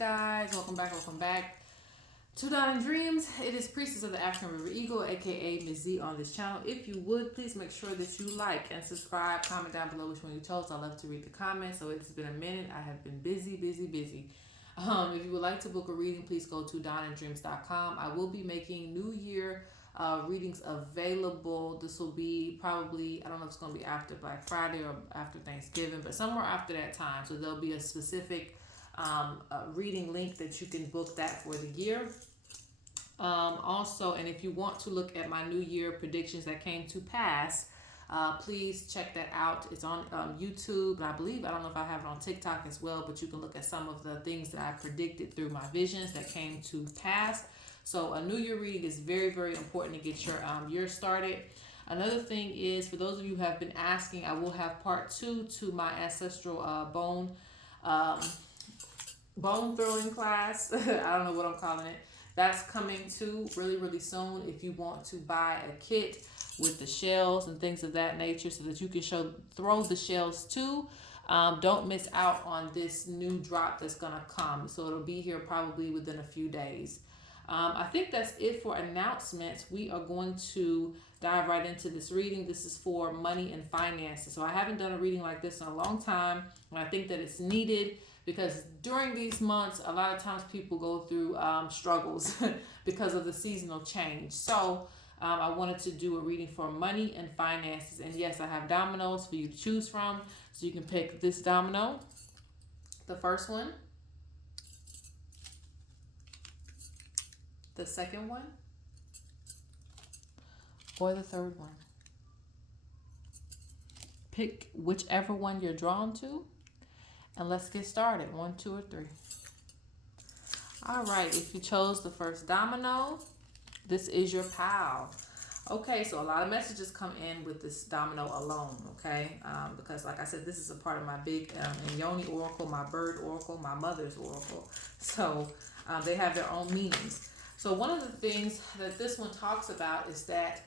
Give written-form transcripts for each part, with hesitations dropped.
guys, welcome back to Donna Dreams. It is Priestess of the African River Eagle, aka Ms.Z on this channel. If you would, please make sure that you like and subscribe. Comment down below which one you chose. I love to read the comments. So it's been a minute. I have been busy. If you would like to book a reading, please go to donnadreams.com. I will be making New Year readings available. This will be probably, I don't know if it's going to be after Black Friday or after Thanksgiving, but somewhere after that time. So there'll be a specific reading link that you can book that for the year. Also, and if you want to look at my New Year predictions that came to pass, please check that out. It's on YouTube, and I don't know if I have it on TikTok as well, but you can look at some of the things that I predicted through my visions that came to pass. So a New Year reading is very, very important to get your year started. Another thing is, for those of you who have been asking, I will have part 2 to my ancestral bone throwing class. I don't know what I'm calling it. That's coming too really, really soon. If you want to buy a kit with the shells and things of that nature so that you can throw the shells too, don't miss out on this new drop that's going to come. So it'll be here probably within a few days. I think that's it for announcements. We are going to dive right into this reading. This is for money and finances. So I haven't done a reading like this in a long time, and I think that it's needed because during these months, a lot of times people go through struggles because of the seasonal change. So I wanted to do a reading for money and finances. And yes, I have dominoes for you to choose from. So you can pick this domino, the first one, the second one, or the third one. Pick whichever one you're drawn to, and let's get started. 1, 2, or 3. All right, if you chose the first domino, this is your pal. Okay, so a lot of messages come in with this domino alone, okay? Because like I said, this is a part of my big Yoni oracle, my bird oracle, my mother's oracle. So they have their own meanings. So one of the things that this one talks about is that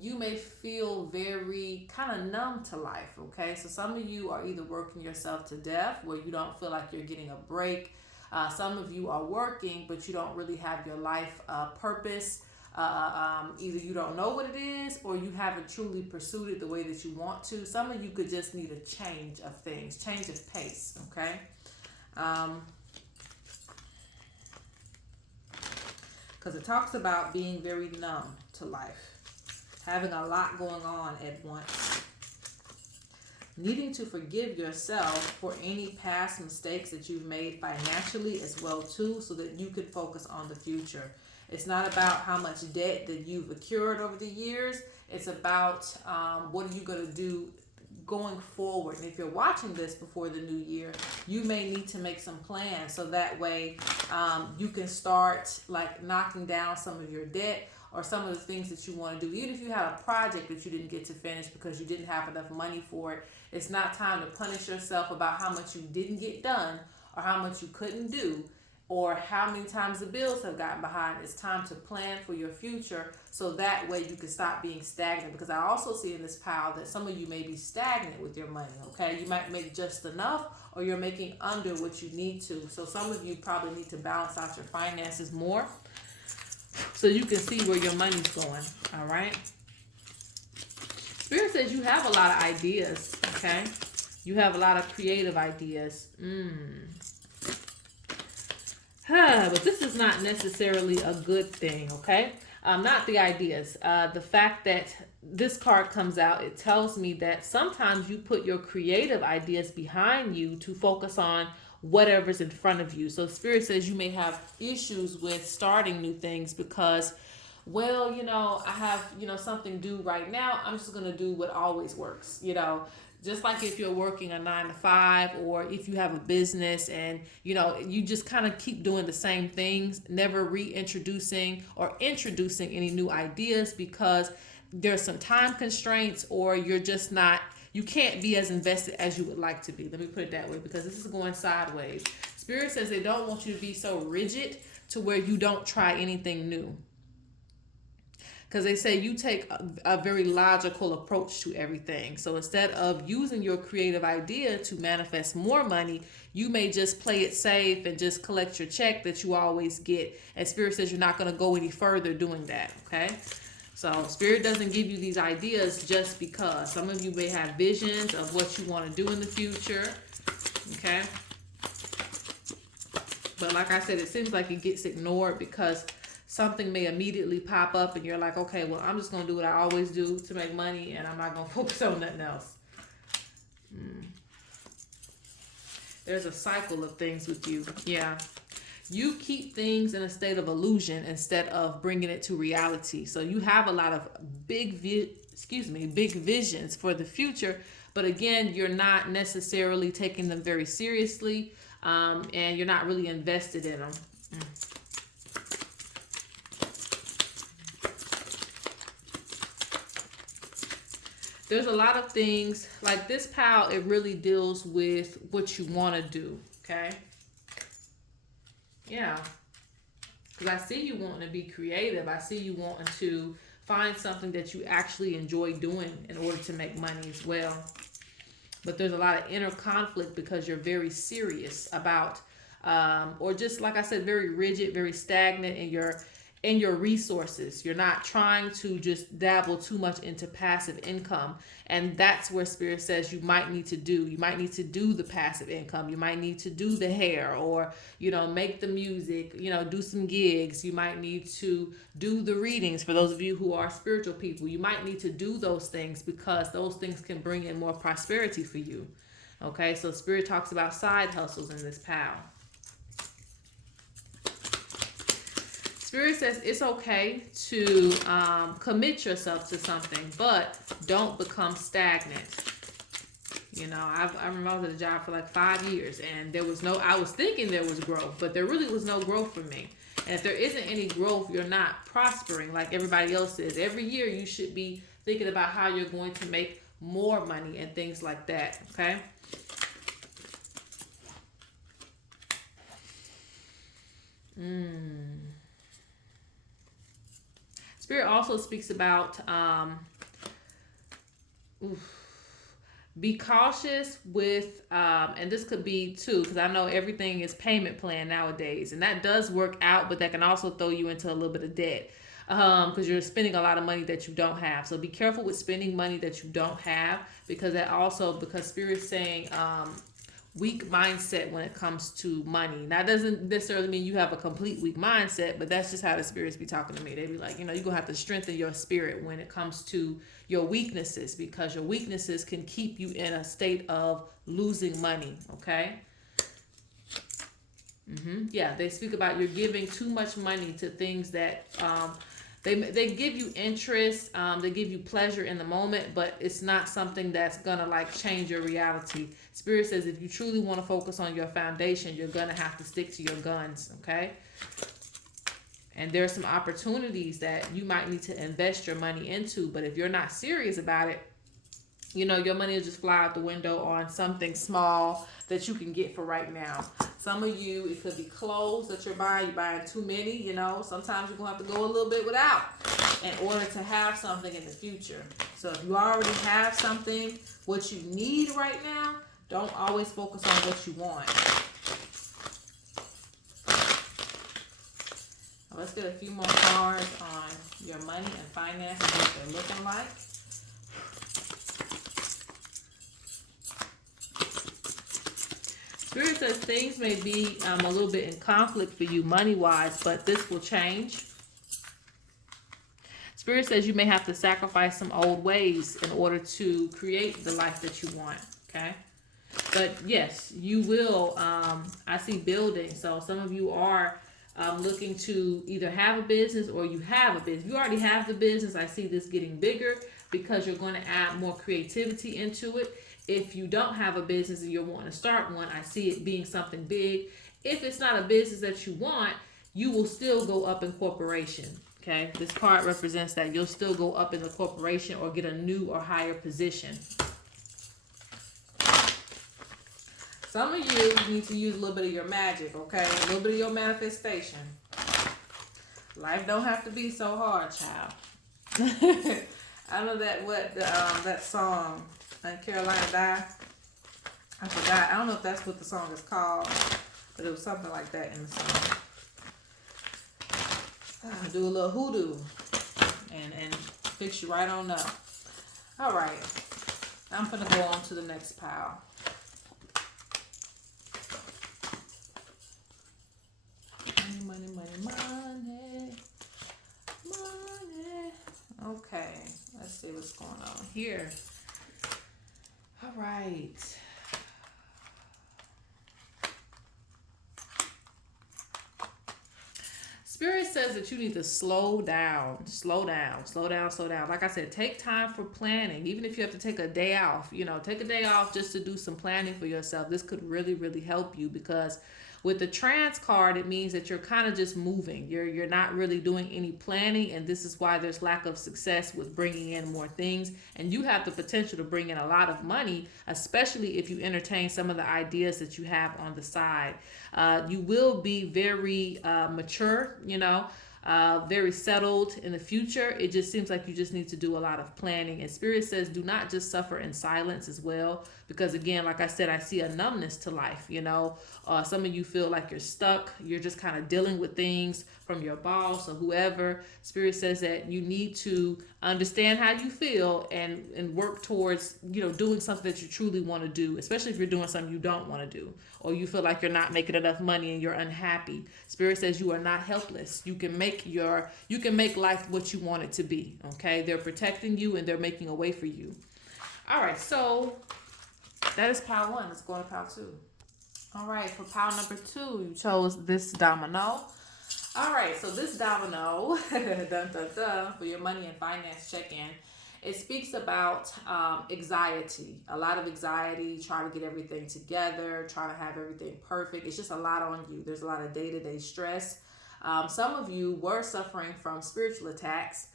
you may feel very kind of numb to life, okay? So some of you are either working yourself to death where you don't feel like you're getting a break. Some of you are working, but you don't really have your life purpose. Either you don't know what it is or you haven't truly pursued it the way that you want to. Some of you could just need a change of things, change of pace, okay? Because it talks about being very numb to life, having a lot going on at once, needing to forgive yourself for any past mistakes that you've made financially as well too, so that you can focus on the future. It's not about how much debt that you've accrued over the years. It's about what are you going to do going forward. And if you're watching this before the new year, you may need to make some plans so that way you can start like knocking down some of your debt or some of the things that you want to do. Even if you have a project that you didn't get to finish because you didn't have enough money for it, it's not time to punish yourself about how much you didn't get done or how much you couldn't do or how many times the bills have gotten behind. It's time to plan for your future so that way you can stop being stagnant. Because I also see in this pile that some of you may be stagnant with your money, okay? You might make just enough or you're making under what you need to. So some of you probably need to balance out your finances more so you can see where your money's going, all right? Spirit says you have a lot of ideas, okay? You have a lot of creative ideas. But this is not necessarily a good thing, okay? Not the ideas. The fact that this card comes out, it tells me that sometimes you put your creative ideas behind you to focus on whatever's in front of you. So Spirit says you may have issues with starting new things because, well, I have, something due right now. I'm just going to do what always works, Just like if you're working a 9 to 5 or if you have a business and, you just kind of keep doing the same things, never reintroducing or introducing any new ideas because there's some time constraints or you're just not, you can't be as invested as you would like to be. Let me put it that way because this is going sideways. Spirit says they don't want you to be so rigid to where you don't try anything new. because they say you take a very logical approach to everything. So instead of using your creative idea to manifest more money, you may just play it safe and just collect your check that you always get. And Spirit says you're not going to go any further doing that, okay? So Spirit doesn't give you these ideas just because. Some of you may have visions of what you want to do in the future, okay? But like I said, it seems like it gets ignored because something may immediately pop up and you're like, okay, well, I'm just going to do what I always do to make money and I'm not going to focus on nothing else. There's a cycle of things with you. Yeah. You keep things in a state of illusion instead of bringing it to reality. So you have a lot of big visions for the future. But again, you're not necessarily taking them very seriously. And you're not really invested in them. There's a lot of things like this pile. It really deals with what you want to do. Okay. Yeah. Because I see you wanting to be creative. I see you wanting to find something that you actually enjoy doing in order to make money as well. But there's a lot of inner conflict because you're very serious about, or just like I said, very rigid, very stagnant in your resources. You're not trying to just dabble too much into passive income. And that's where Spirit says you might need to do. You might need to do the passive income. You might need to do the hair or, make the music, do some gigs. You might need to do the readings for those of you who are spiritual people. You might need to do those things because those things can bring in more prosperity for you. Okay, so Spirit talks about side hustles in this pile. Spirit says it's okay to commit yourself to something, but don't become stagnant. I remember I was at a job for like 5 years and I was thinking there was growth, but there really was no growth for me. And if there isn't any growth, you're not prospering like everybody else is. Every year you should be thinking about how you're going to make more money and things like that, okay? Spirit also speaks about be cautious with, and this could be too, because I know everything is payment plan nowadays, and that does work out, but that can also throw you into a little bit of debt because you're spending a lot of money that you don't have. So be careful with spending money that you don't have, because Spirit's saying weak mindset when it comes to money. Now, that doesn't necessarily mean you have a complete weak mindset, but that's just how the spirits be talking to me. They be like, you're going to have to strengthen your spirit when it comes to your weaknesses, because your weaknesses can keep you in a state of losing money, okay? Yeah, they speak about you're giving too much money to things that they give you interest, they give you pleasure in the moment, but it's not something that's gonna change your reality. Spirit says if you truly want to focus on your foundation, you're gonna have to stick to your guns, okay? And there's some opportunities that you might need to invest your money into, but if you're not serious about it, your money will just fly out the window on something small that you can get for right now. Some of you, it could be clothes that you're buying too many, sometimes you're going to have to go a little bit without in order to have something in the future. So if you already have something, what you need right now, don't always focus on what you want. Let's get a few more cards on your money and finances, what they're looking like. Spirit says things may be a little bit in conflict for you money-wise, but this will change. Spirit says you may have to sacrifice some old ways in order to create the life that you want, okay? But yes, you will. I see building. So some of you are looking to either have a business or you have a business. If you already have the business, I see this getting bigger because you're going to add more creativity into it. If you don't have a business and you're wanting to start one, I see it being something big. If it's not a business that you want, you will still go up in corporation. Okay, this card represents that you'll still go up in the corporation or get a new or higher position. Some of you need to use a little bit of your magic, okay? A little bit of your manifestation. Life don't have to be so hard, child. I know that song, Carolina Die. I forgot. I don't know if that's what the song is called, but it was something like that in the song. Do a little hoodoo and fix you right on up. All right, I'm gonna go on to the next pile. Money, money, money, money. Okay, let's see what's going on here. All right. Spirit says that you need to slow down, slow down, slow down, slow down. Like I said, take time for planning. Even if you have to take a day off, take a day off just to do some planning for yourself. This could really, really help you because with the trans card, it means that you're kind of just moving. You're not really doing any planning, and this is why there's lack of success with bringing in more things. And you have the potential to bring in a lot of money, especially if you entertain some of the ideas that you have on the side. You will be very mature, very settled in the future. It just seems like you just need to do a lot of planning. And Spirit says do not just suffer in silence as well, because again, like I said, I see a numbness to life. Some of you feel like you're stuck. You're just kind of dealing with things from your boss or whoever. Spirit says that you need to understand how you feel and work towards doing something that you truly want to do, especially if you're doing something you don't want to do, or you feel like you're not making enough money and you're unhappy. Spirit says you are not helpless. You can make life what you want it to be. Okay, they're protecting you and they're making a way for you. All right, so that is pile 1. Let's go to pile 2. All right, for pile number 2, you chose this domino. All right, so this domino, dun, dun, dun, for your money and finance check-in, it speaks about anxiety, a lot of anxiety, trying to get everything together, trying to have everything perfect. It's just a lot on you. There's a lot of day-to-day stress. Some of you were suffering from spiritual attacks.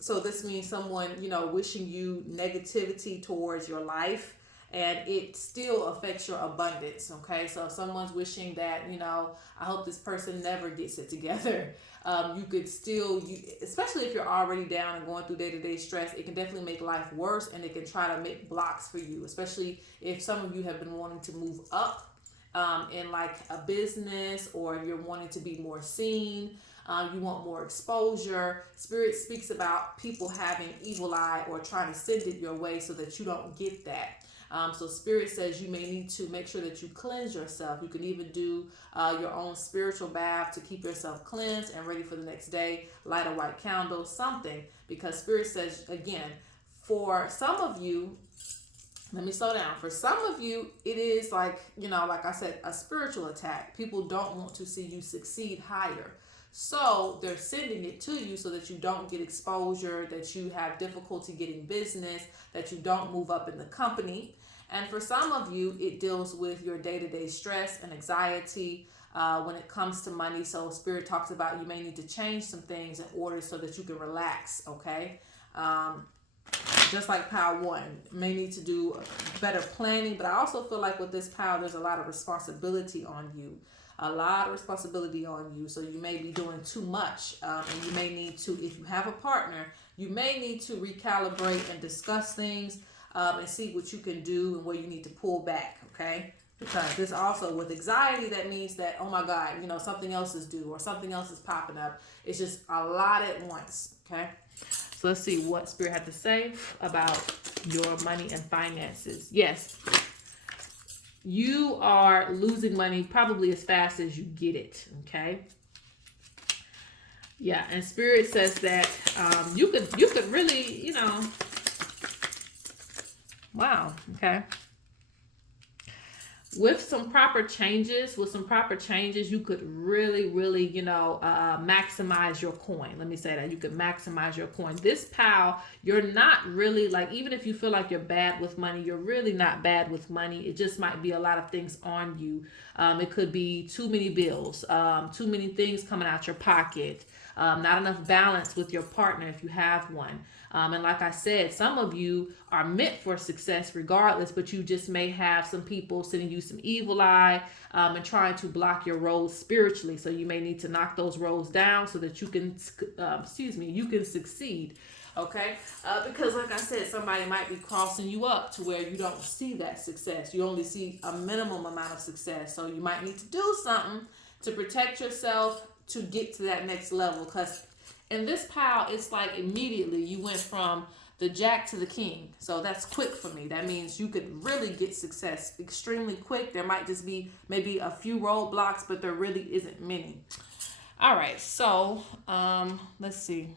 So this means someone, wishing you negativity towards your life, and it still affects your abundance. Okay, so if someone's wishing that, I hope this person never gets it together. You could still, especially if you're already down and going through day-to-day stress, it can definitely make life worse, and it can try to make blocks for you, especially if some of you have been wanting to move up in like a business, or you're wanting to be more seen. You want more exposure. Spirit speaks about people having evil eye or trying to send it your way so that you don't get that. So Spirit says you may need to make sure that you cleanse yourself. You can even do your own spiritual bath to keep yourself cleansed and ready for the next day. Light a white candle, something, because Spirit says, again, for some of you, let me slow down. For some of you, it is like, like I said, a spiritual attack. People don't want to see you succeed higher. So they're sending it to you so that you don't get exposure, that you have difficulty getting business, that you don't move up in the company. And for some of you, it deals with your day-to-day stress and anxiety when it comes to money. So Spirit talks about you may need to change some things in order so that you can relax, okay? Just like pile 1, may need to do better planning. But I also feel like with this pile, there's a lot of responsibility on you. A lot of responsibility on you. So you may be doing too much. And you may need to, if you have a partner, you may need to recalibrate and discuss things and see what you can do and where you need to pull back, okay? Because this also, with anxiety, that means that, oh my God, something else is due or something else is popping up. It's just a lot at once, okay? So let's see what Spirit had to say about your money and finances. Yes. You are losing money probably as fast as you get it, okay? Yeah, and Spirit says that you could really, wow, okay. With some proper changes, you could really, maximize your coin. Let me say that. You could maximize your coin. This pal, you're not really, like, even if you feel like you're bad with money, you're really not bad with money. It just might be a lot of things on you. It could be too many bills, too many things coming out your pocket, not enough balance with your partner if you have one. And like I said, some of you are meant for success regardless, but you just may have some people sending you some evil eye and trying to block your roads spiritually. So you may need to knock those roads down so that you can, you can succeed. Okay? Because like I said, somebody might be crossing you up to where you don't see that success. You only see a minimum amount of success. So you might need to do something to protect yourself to get to that next level. Because in this pile, it's like immediately you went from the jack to the king. So that's quick for me. That means you could really get success extremely quick. There might just be maybe a few roadblocks, but there really isn't many. All right, so let's see.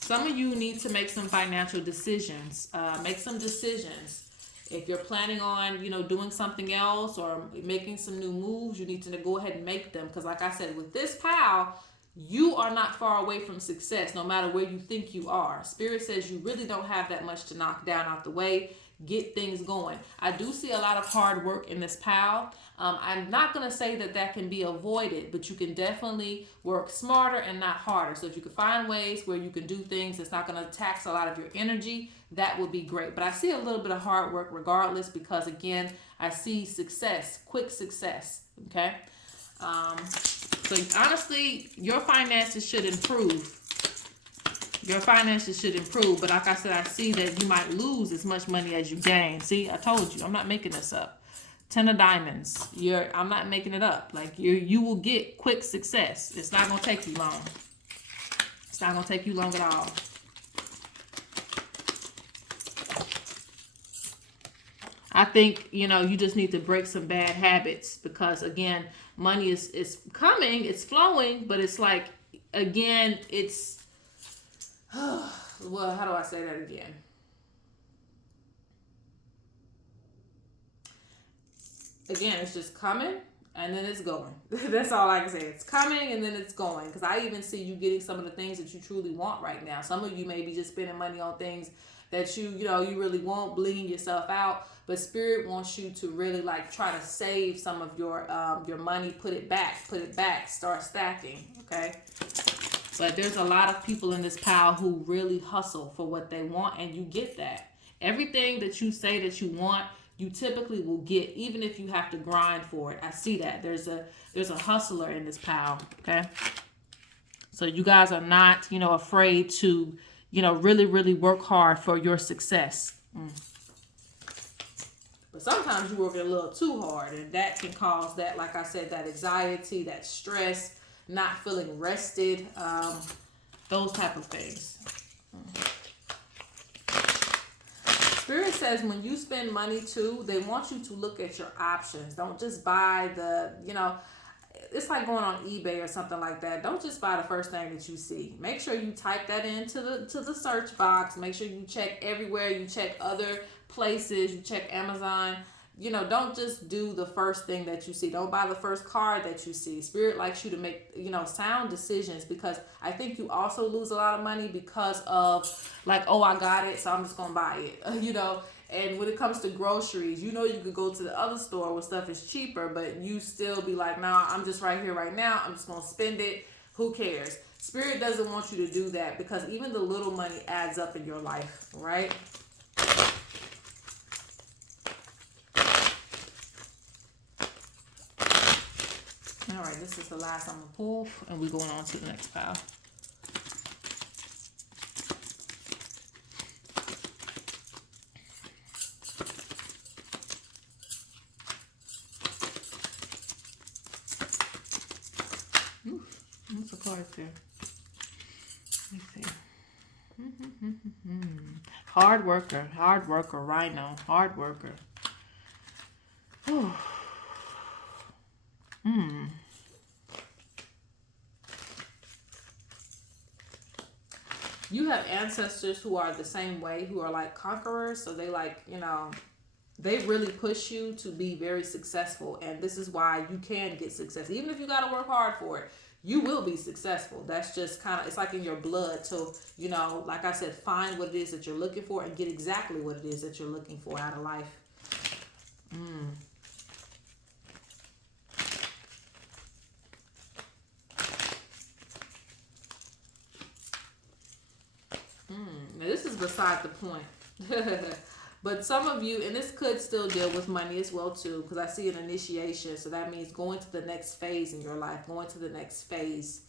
Some of you need to make some financial decisions. Make some decisions. If you're planning on, doing something else or making some new moves, you need to go ahead and make them. Because like I said, with this pile, you are not far away from success, no matter where you think you are. Spirit says you really don't have that much to knock down out the way. Get things going. I do see a lot of hard work in this pile. I'm not going to say that can be avoided, but you can definitely work smarter and not harder. So if you can find ways where you can do things that's not going to tax a lot of your energy, that would be great. But I see a little bit of hard work regardless, because again, I see success, quick success. Okay. So honestly, your finances should improve. Your finances should improve, but like I said, I see that you might lose as much money as you gain. See, I told you, I'm not making this up. 10 of diamonds. I'm not making it up. Like you will get quick success. It's not gonna take you long. It's not gonna take you long at all. I think, you just need to break some bad habits, because again, money is coming, it's flowing, but it's like, again, it's, well, how do I say that again? Again, it's just coming and then it's going. That's all I can say. It's coming and then it's going. Because I even see you getting some of the things that you truly want right now. Some of you may be just spending money on things that you really want, bleeding yourself out. But Spirit wants you to really try to save some of your money, put it back, start stacking. Okay. But there's a lot of people in this pile who really hustle for what they want, and you get that. Everything that you say that you want, you typically will get, even if you have to grind for it. I see that. There's a hustler in this pile, okay? So you guys are not, afraid to, really, really work hard for your success. But sometimes you work a little too hard, and that can cause that, like I said, that anxiety, that stress, not feeling rested, those type of things. Spirit says when you spend money too, they want you to look at your options. Don't just buy it's like going on eBay or something like that. Don't just buy the first thing that you see. Make sure you type that into the search box. Make sure you check everywhere. You check other places. You check Amazon. Don't just do the first thing that you see. Don't buy the first card that you see. Spirit likes you to make, sound decisions, because I think you also lose a lot of money because of oh, I got it, so I'm just going to buy it, And when it comes to groceries, you could go to the other store where stuff is cheaper, but you still be like, nah, I'm just right here right now. I'm just going to spend it. Who cares? Spirit doesn't want you to do that, because even the little money adds up in your life, right? All right, this is the last I'm going to pull, and we're going on to the next pile. What's the card there? Let me see. Hard worker, rhino, hard worker. You have ancestors who are the same way, who are conquerors. So they they really push you to be very successful. And this is why you can get success. Even if you got to work hard for it, you will be successful. That's just it's like in your blood. So, like I said, find what it is that you're looking for and get exactly what it is that you're looking for out of life. Now, this is beside the point. But some of you, and this could still deal with money as well too, because I see an initiation. So that means going to the next phase in your life, going to the next phase.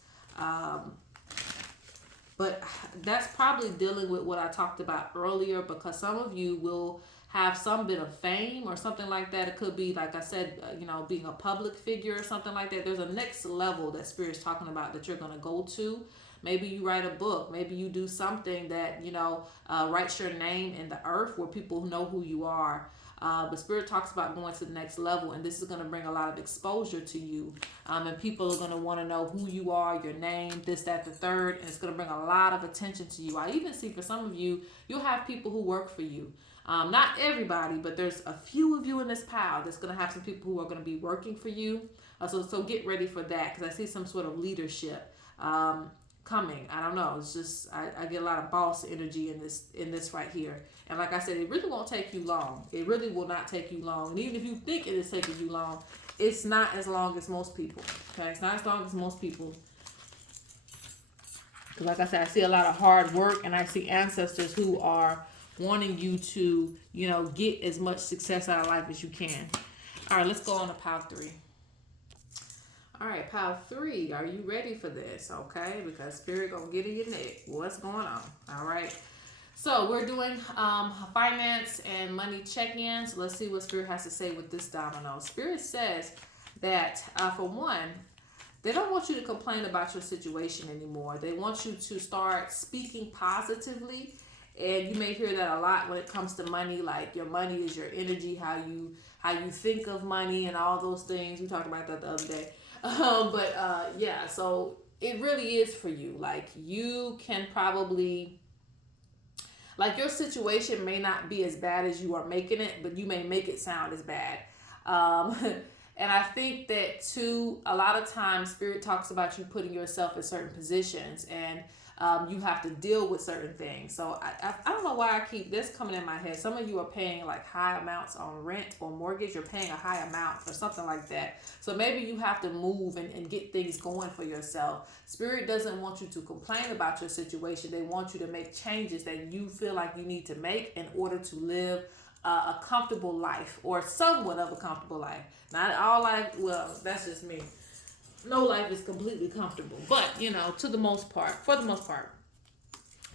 But that's probably dealing with what I talked about earlier, because some of you will have some bit of fame or something like that. It could be, like I said, being a public figure or something like that. There's a next level that Spirit's talking about that you're going to go to. Maybe you write a book. Maybe you do something that, writes your name in the earth where people know who you are. But Spirit talks about going to the next level, and this is going to bring a lot of exposure to you. And people are going to want to know who you are, your name, this, that, the third, and it's going to bring a lot of attention to you. I even see for some of you, you'll have people who work for you. Not everybody, but there's a few of you in this pile that's going to have some people who are going to be working for you. So get ready for that, because I see some sort of leadership coming. I don't know. It's just I get a lot of boss energy in this right here. And like I said, it really won't take you long. It really will not take you long. And even if you think it is taking you long, it's not as long as most people. Okay, it's not as long as most people. Because like I said, I see a lot of hard work, and I see ancestors who are wanting you to, get as much success out of life as you can. All right, let's go on to pile 3. All right, pile 3, are you ready for this? Okay, because Spirit gonna get in your neck. What's going on? All right. So we're doing finance and money check-ins. Let's see what Spirit has to say with this domino. Spirit says that for one, they don't want you to complain about your situation anymore. They want you to start speaking positively. And you may hear that a lot when it comes to money, like your money is your energy, how you think of money and all those things. We talked about that the other day. Yeah, so it really is for you. Like, you can probably, like, your situation may not be as bad as you are making it, but you may make it sound as bad. And I think that too, a lot of times Spirit talks about you putting yourself in certain positions, and you have to deal with certain things. So I don't know why I keep this coming in my head. Some of you are paying like high amounts on rent or mortgage. You're paying a high amount or something like that. So maybe you have to move and get things going for yourself. Spirit doesn't want you to complain about your situation. They want you to make changes that you feel like you need to make in order to live a comfortable life, or somewhat of a comfortable life. Not all life, well, that's just me. No life is completely comfortable, but for the most part,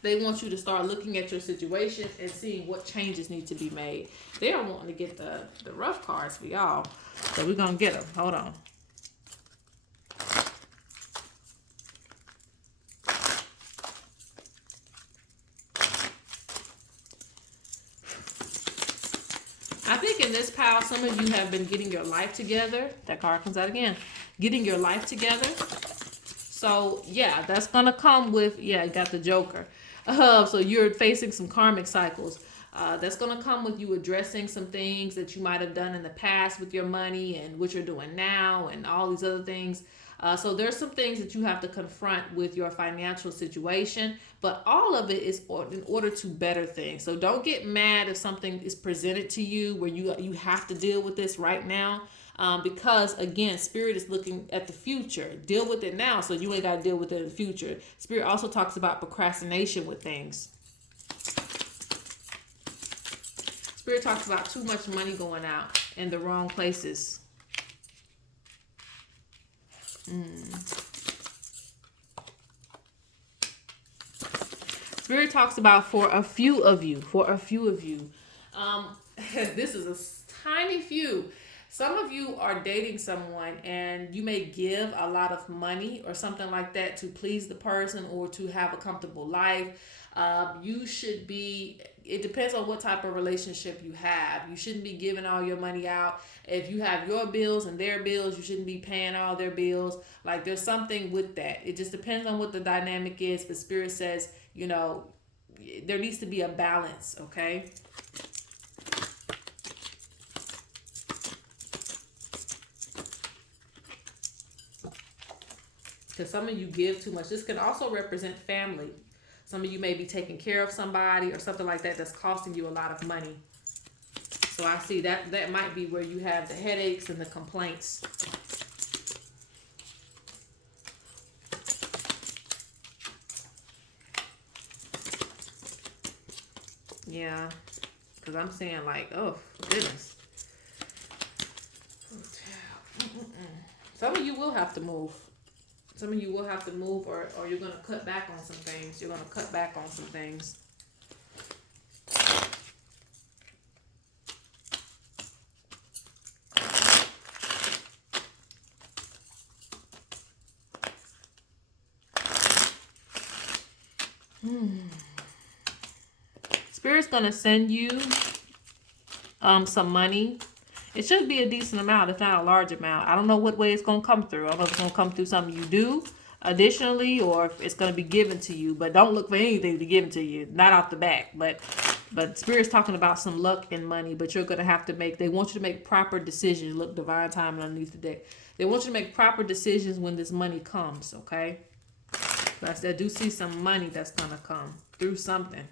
they want you to start looking at your situation and seeing what changes need to be made. They are wanting to get the rough cards for y'all, so we're gonna get them. Hold on. I think in this pile, some of you have been getting your life together. That card comes out again. Getting your life together. So, yeah, that's going to come with, you got the Joker. So you're facing some karmic cycles. That's going to come with you addressing some things that you might have done in the past with your money and what you're doing now and all these other things. So there's some things that you have to confront with your financial situation, but all of it is in order to better things. So don't get mad if something is presented to you where you have to deal with this right now. Because again, Spirit is looking at the future. Deal with it now, so you ain't got to deal with it in the future. Spirit also talks about procrastination with things. Spirit talks about too much money going out in the wrong places. Spirit talks about for a few of you. This is a tiny few. Some of you are dating someone and you may give a lot of money or something like that to please the person or to have a comfortable life. You should be, it depends on what type of relationship you have. You shouldn't be giving all your money out. If you have your bills and their bills, you shouldn't be paying all their bills. Like, there's something with that. It just depends on what the dynamic is. But Spirit says, there needs to be a balance, okay? Because some of you give too much. This can also represent family. Some of you may be taking care of somebody or something like that that's costing you a lot of money. So I see that might be where you have the headaches and the complaints. Yeah, because I'm saying like, oh, goodness. Some of you will have to move. Some of you will have to move, or you're going to cut back on some things. You're going to cut back on some things. Spirit's going to send you some money. It should be a decent amount, if not a large amount. I don't know what way it's going to come through. I don't know if it's going to come through something you do additionally, or if it's going to be given to you. But don't look for anything to be given to you, not off the bat. But Spirit's talking about some luck and money, but you're going to have to make, they want you to make proper decisions. Look, divine timing underneath the deck. They want you to make proper decisions when this money comes, okay? But I do see some money that's going to come through something.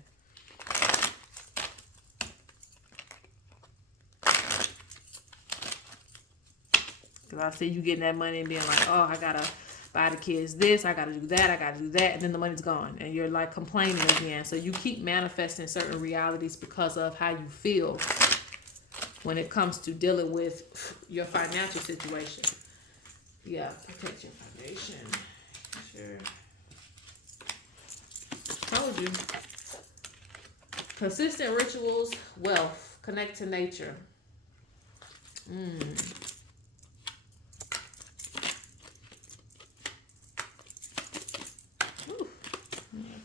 Because I see you getting that money and being like, oh, I got to buy the kids this, I got to do that, I got to do that, and then the money's gone. And you're like complaining again. So you keep manifesting certain realities because of how you feel when it comes to dealing with your financial situation. Yeah, protect your foundation. Sure. Told you. Consistent rituals, wealth, connect to nature.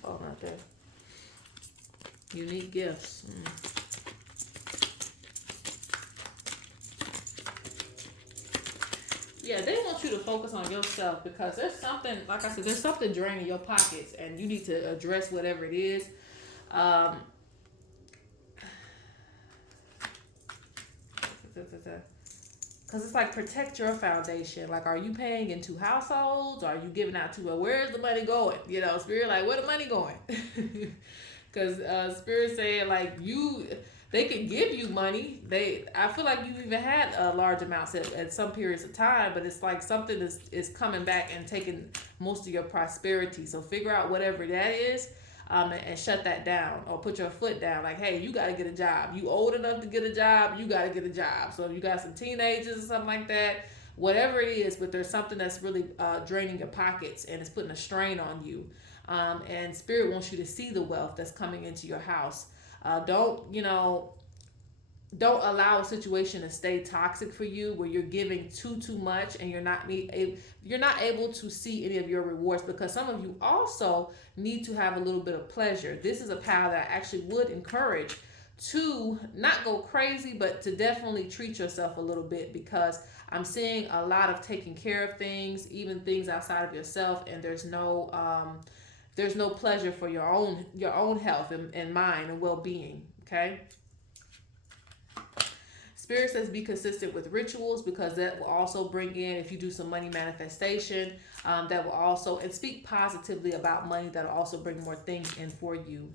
Falling out there. Unique gifts. Yeah, they want you to focus on yourself because there's something, like I said, there's something draining your pockets and you need to address whatever it is. Because it's like, protect your foundation. Like, are you paying into households? Are you giving out to, well, where's the money going? You know, Spirit, like, where the money going? Because Spirit saying, like, they can give you money. I feel like you even had large amounts at some periods of time, but it's like something is coming back and taking most of your prosperity. So figure out whatever that is. And shut that down, or put your foot down. Like, hey, you got to get a job. You old enough to get a job, you got to get a job. So if you got some teenagers or something like that, whatever it is, but there's something that's really draining your pockets and it's putting a strain on you. And Spirit wants you to see the wealth that's coming into your house. Don't allow a situation to stay toxic for you where you're giving too much and you're not able to see any of your rewards, because some of you also need to have a little bit of pleasure. This is a pile that I actually would encourage to not go crazy, but to definitely treat yourself a little bit, because I'm seeing a lot of taking care of things, even things outside of yourself, and there's no pleasure for your own health and mind and well-being. Okay. Spirit says be consistent with rituals, because that will also bring in, if you do some money manifestation, that will also, and speak positively about money, that will also bring more things in for you.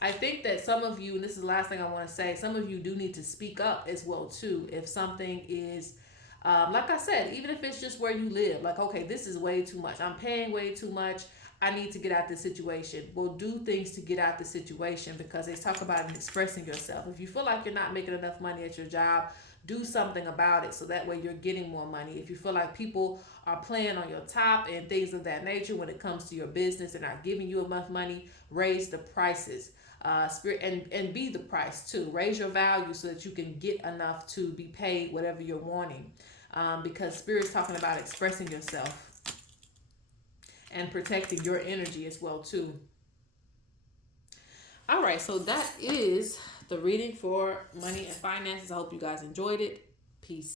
I think that some of you, and this is the last thing I want to say, some of you do need to speak up as well too. If something is, like I said, even if it's just where you live, like, okay, this is way too much. I'm paying way too much. I need to get out this situation. Well, do things to get out the situation, because they talk about expressing yourself. If you feel like you're not making enough money at your job, do something about it so that way you're getting more money. If you feel like people are playing on your top and things of that nature when it comes to your business and not giving you enough money, raise the prices. Spirit, and be the price too. Raise your value so that you can get enough to be paid whatever you're wanting. Because Spirit's talking about expressing yourself and protecting your energy as well too. All right, so that is the reading for money and finances. I hope you guys enjoyed it. Peace.